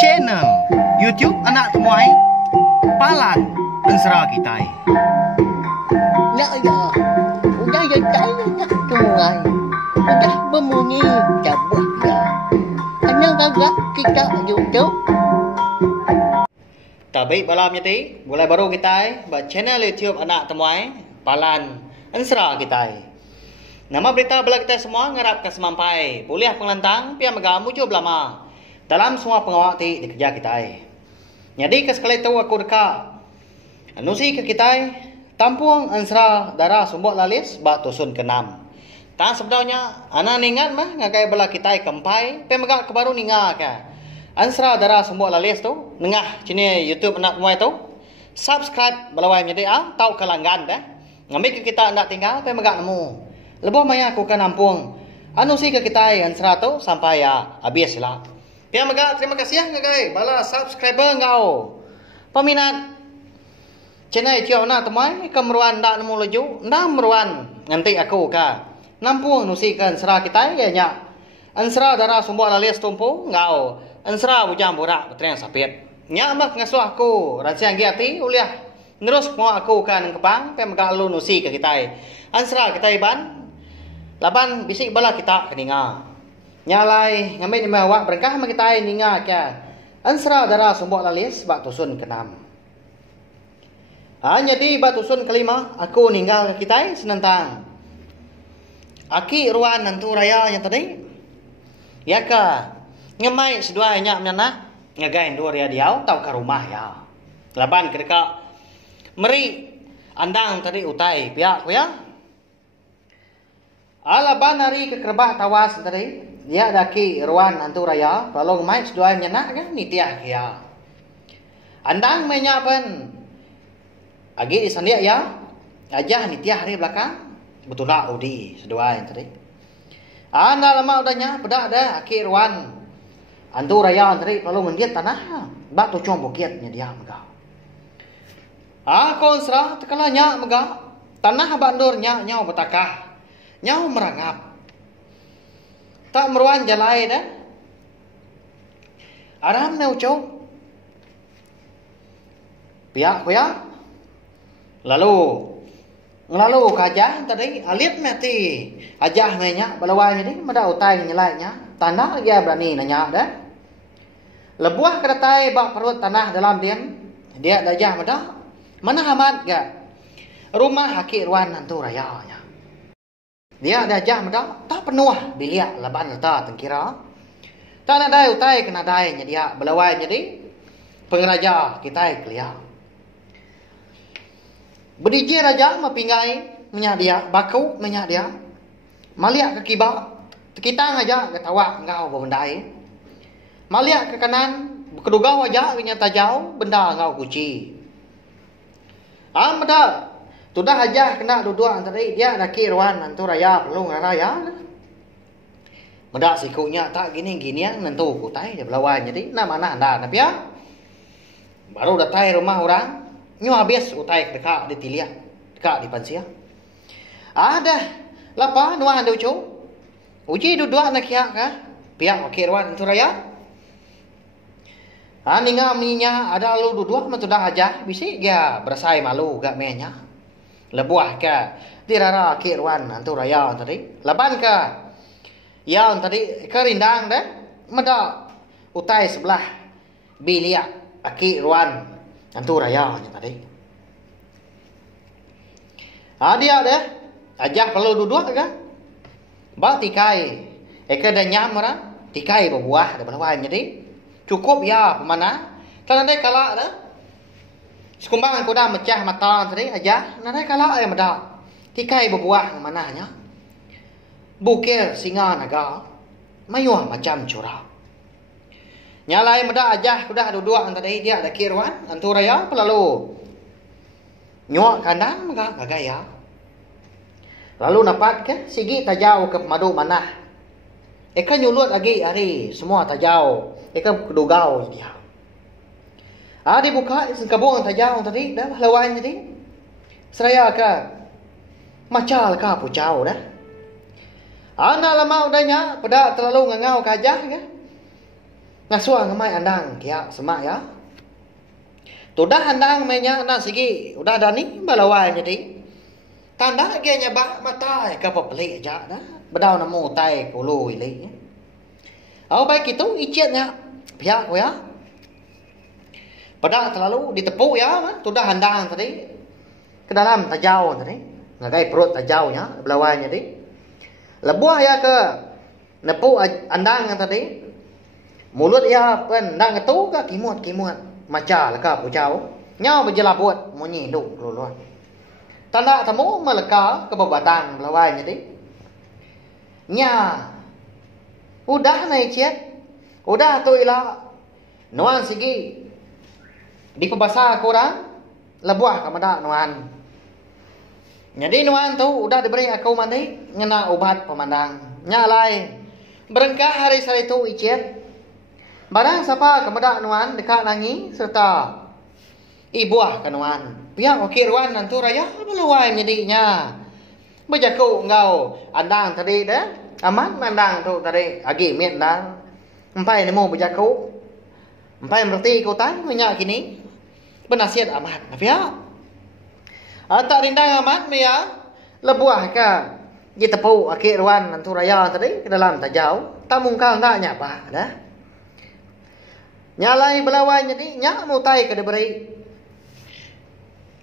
channel YouTube anak temuai Palan Ensra Kitai. Nak ya, udah ya saya nak tungai, udah berbunyi cabut ya. Kenang agak kita YouTube. Tapi malam ini mulai baru kita channel YouTube anak temuai Palan Ensra Kitai. Nama berita bela kita semua ngarap ke semampai boleh penglantang pihak megah muncul belama dalam semua pengawal di kerja kita. Jadi ke sekali tahu aku dekat anusi ke kita tampung Ensra darah sumbok lalis bak tusun ke-6. Tak sebenarnya anak ningat mah ngagai bela kita kempai pihak megah ke baru ningat ke Ensra darah sumbok lalis tu nengah sini YouTube anak muai tu subscribe belawai menjadi tahu kelanggan dah ngambil ke kita nak tinggal pihak megah nemu. Lebih maya aku kan nampung anu sih ke kita Ensra tu sampai ya habis lah. Pihak megah terima kasih ya guys bala subscriber ngau. Peminat channel YouTube na temai kemeruan ndak nemu laju ndak meruan nanti aku ka. Nampung nusi ke Ensra kita ya nya. Ensra darah sumbok lalis tumpu ngau. Ensra bujang borak betreng sapit. Nya mak ngasuh aku ransiang giati uliah. Terus mau aku kan kepang pihak megah lu nusi ke kita. Ensra kita ban laban bisik bala kita keninga. Nyalai ngambil ni awak berkah mak kita ninga ke. Ensra darah sumbok lalis bak tusun ke-6. Jadi bak tusun ke-5 aku ninggal ke kita senentang. Aki ruan nantu raya yang tadi. Ya ka ngemai sedua nyak menana ngagain dua ria diau tau ke rumah ya. Laban kedeka meri andang tadi utai pihak ku ya. Alaban hari ke kerbah tawas tadi dia daki ruan antu raya kalau mai sedua menyenak kan nitiah ya andang menyapan agi sandia ya aja nitiah hari belakang betul nak udi sedua yang tadi anda lama udahnya bedak dah aki ruan antu raya tadi kalau mendiat tanah bak tu com bukitnya dia megah konsra tekalanya megah tanah bandurnya nyau betakah nyau merangap tak meruan jalai dah aram ne ucau pihak kuya lalu kajah tadi alit mati ajah menya balawai ni mada utai nyelainya tanah dia berani nanya dah lebuah kedatai bak perut tanah dalam diam dia dajah mada mana hamat ga rumah haki ruan nantu rayanya. Dia ada jam dah tak penuh biliak laban letak tengkira. Tak ada utai kena dainya dia belawai jadi pengeraja kita kelia. Berdije raja mapinggai menyak dia baku menyak dia. Maliak ke kibak kita ngaja ke tawak engkau bendai. Maliak ke kanan kedugau aja nya tajau benda engkau kuci. Amda sudah aja kena dua antara dia ada kiruan nantu raya perlu ngaraya. Meda sikunya tak gini-gini yang nentu kutai dia belawan jadi nama anak anda tapi ya. Baru datai rumah orang nyu habis utai dekat di tilia dekat di pansia. Ada lapa nuah anda ucu. Uji dua anak ya ka pihak kiruan nantu raya. Ninga minya ada lu dua sudah aja bisi dia bersai malu gak menya. Lebuah ke dirara kiruan antu raya tadi laban ke yang tadi kerindang dah meda utai sebelah bilia aki ruan antu raya tadi dia dah ajah perlu duduk ke bak tikai eka dan nyamra tikai berbuah ada belawan jadi cukup ya pemana kan ada kalak dah sekumbangan kuda mecah mata tadi aja nanti kalau ayam ada tikai berbuah mananya bukir singa naga mayuah macam curah nyalai meda aja kuda dua tadi dia ada kiruan antu raya lalu nyok kandang enggak gaya lalu napat ke sigi tajau ke madu manah eka nyulut lagi hari semua tajau eka kedugau dia dibuka kabung tajau tadi dah lawan jadi seraya ka macal ka pucau dah Ana lama udahnya pada terlalu ngangau kajah ke. Ngasua ngamai andang kia semak ya. Tudah andang mainnya na sigi udah ada ni balawai jadi. Tanda kia nyabak mata ka papeli aja dah. Bedau namo tai kulu ili. Au baik itu iciatnya pihak ya. Pada terlalu ditepuk ya, tudah andang tadi ke dalam tajau tadi. Ngagai perut tajaunya belawainya tadi. Lebuah ya ke nepuk andang tadi. Mulut ya pendang itu ke kimut maca leka pucau. Nyau berjelabut munyi duk luluan. Tanda temu meleka ke babatang belawainya tadi. Nya. Udah naik ciat. Udah tu ilah. Nuan sigi. Di pembasa korang lebuah kepada nuan. Jadi nuan tu udah diberi aku mandi ngena ubat pemandang. Nyalai berengkah hari sari tu icet. Barang siapa kepada nuan dekat nangi serta ibuah ke nuan. Pihak wakil ruan nantu raya meluai jadinya. Berjaku engkau andang tadi dah. Aman mandang tu tadi agi miet dah. Empai nemu berjaku. Empai berarti kau tay minyak kini. Penasihat amat. Pihak. Tak rindang amat ya. Lebuah ke. Di tepu wakil ruan nantu raya tadi ke dalam tajau. Tamung kau tak nyapa dah. Nyalai belawai jadi nyak mutai ke diberi.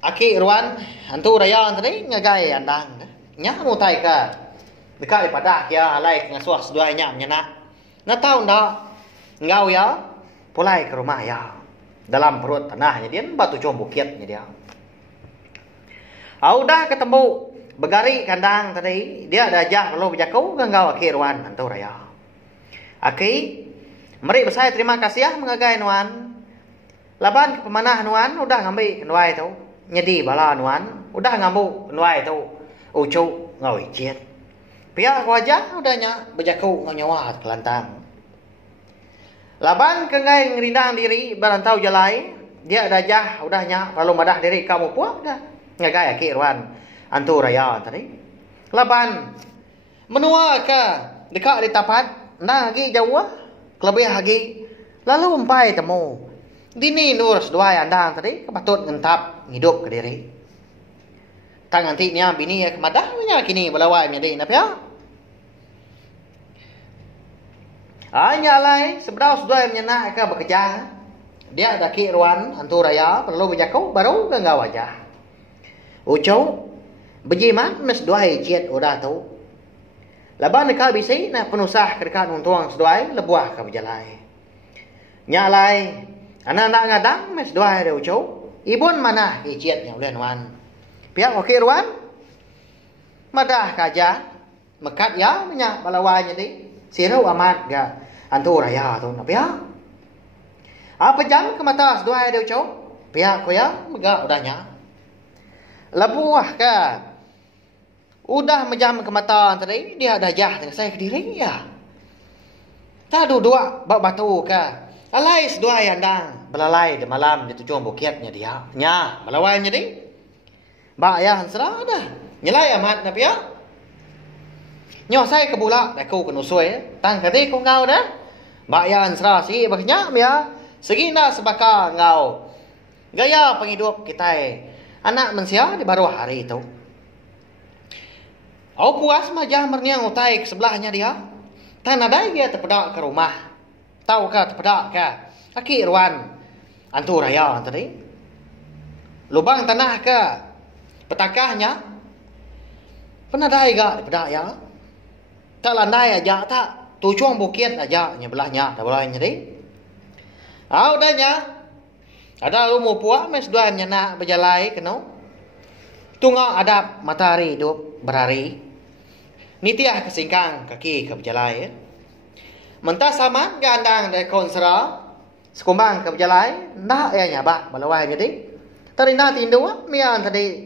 Aki ruan hantu raya tadi ngagai andang. Nyak mutai ke dekat daripada kia alai ngasuah sedua nyak menyenak. Na tahu ndak ngau ya pulai ke rumah ya. Dalam perut tanahnya dia batu com bukitnya dia. Udah ketemu begari kandang tadi dia ada jah perlu berjaku ngau aki ruan hantu raya. Aki mari bersaya terima kasih ya mengagai nuan. Laban ke pemanah nuan udah ngambil nuai tu. Nyedi bala nuan udah ngambil nuai tu. Ucu ngau icit. Pihak wajah udahnya berjaku ngau nyawa kelantang. Laban kengai ngerindang diri barantau jalai. Dia ada jah udahnya lalu madah diri kamu puak dah. Ngagai aki ruan antu raya tadi. Laban menua ke dekat di tapat. Nah lagi jauh kelebih lagi. Lalu umpai temu. Dini nur sedua andang tadi. Kepatut ngentap hidup ke diri. Tak nanti niya bini ya kemadahnya kini belawai menjadi nap ya. Nyalai seberau sedua menyenak ke bekerja. Dia ada ki ruan hantu raya perlu berjaku baru ke ngau wajah. Ucau berjimat mes dua ciat udah tu. Laban dekat bisi nak penusah ke dekat untuang seduai lebuah ke berjalai. Nyalai anak ngadang mes dua ada ucau. Ibun mana iciat yang boleh nuan. Pihak wakil ruan madah kaja mekat ya minyak balawai jadi sirau amat ga antu raya tu nak pihak. Apa jam ke mata seduai ada ucau. Pihak ko ya mega udahnya. Lebuah ke udah menjam ke mata tadi dia ada jah dengan saya ke diri ya. Tak dua bak batu ke. Alai sedua andang belalai di malam di tujuan bukitnya dia. Nya melawai jadi. Bak ya hansra dah. Nyelai amat na pia. Nyo saya ke bulak dah ku kenusui. Tang kati ku ngau dah. Bak ya hansra si baknya ya. Segi na sebaka ngau. Gaya penghidup kita anak mensia di baru hari itu. Au puas majah merniang utai ke sebelahnya dia. Tan ada dia terpedak ke rumah. Tahu ke terpedak ke? Aki ruan antu raya tadi. Lubang tanah ke petakahnya. Penadai ke terpedak ya. Tak landai aja tak. Tujuan bukit aja nyebelahnya. Dah boleh jadi. Udahnya. Ada lumu puak mes dua menyenak berjalai kena. Tunggu adab matahari hidup berhari. Nitiah kesingkang kaki ke berjalai. Mentah sama gandang dari konsera. Sekumbang ke berjalai. Nak ya nyabak balawai jadi. Tadi nak tindu mian tadi.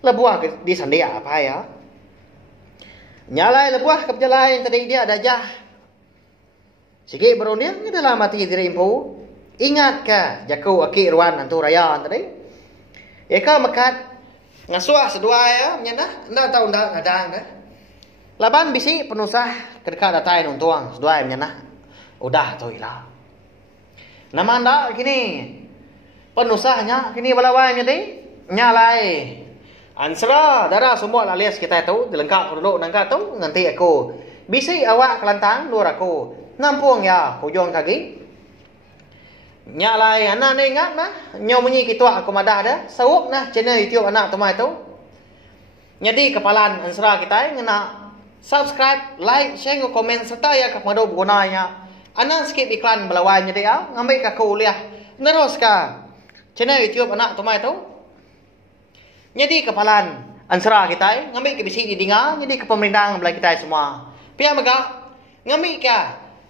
Lebuah di sandia apa ya. Nyalai lebuah ke berjalai tadi dia ada jah. Sikit berunding di dalam hati diri impu. Ingat ke jaku aki ruan antu raya tadi. Eka mekat ngasuah sedua ya menyenah. Ndak tahu ndak ngadang dah. Laban bisi penusah kedekat datai nuntuang sedua menyenah. Udah tu ilah. Nama anda kini penusahnya kini balawai jadi nyalai. Ansra darah semua alias kita itu dilengkap dulu nangka tu nanti aku bisi awak kelantang luar aku nampung ya hujung kaki. Nyalai anak ni ingat nah nyomunyi kitua aku madah dah sawuk nah channel YouTube anak temai tu. Jadi kepalan ansra kita ngena subscribe, like, share, komen serta ya kepada gunanya. Anak skip iklan belawai jadi ah ngambil ke kuliah. Terus ka channel YouTube anak temai tu. Jadi kepalan ansra kita ngambil ke bisi didinga jadi ke pemerintah belah kita semua. Pia maga ngambil ka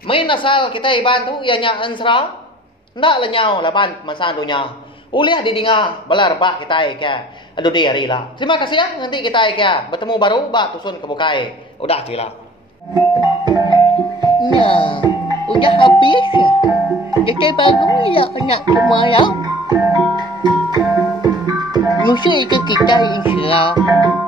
main asal kita iban tu ianya ansra ndak lenyau laban masa dunia. Uliah didinga bala rebah kita ke aduh di hari lah. Terima kasih ya. Nanti kita ke bertemu baru ba tusun ke bukai. Udah cila. Nah, udah habis ya. Jadi baru ya anak semua ya. Musuh itu kita insya Allah.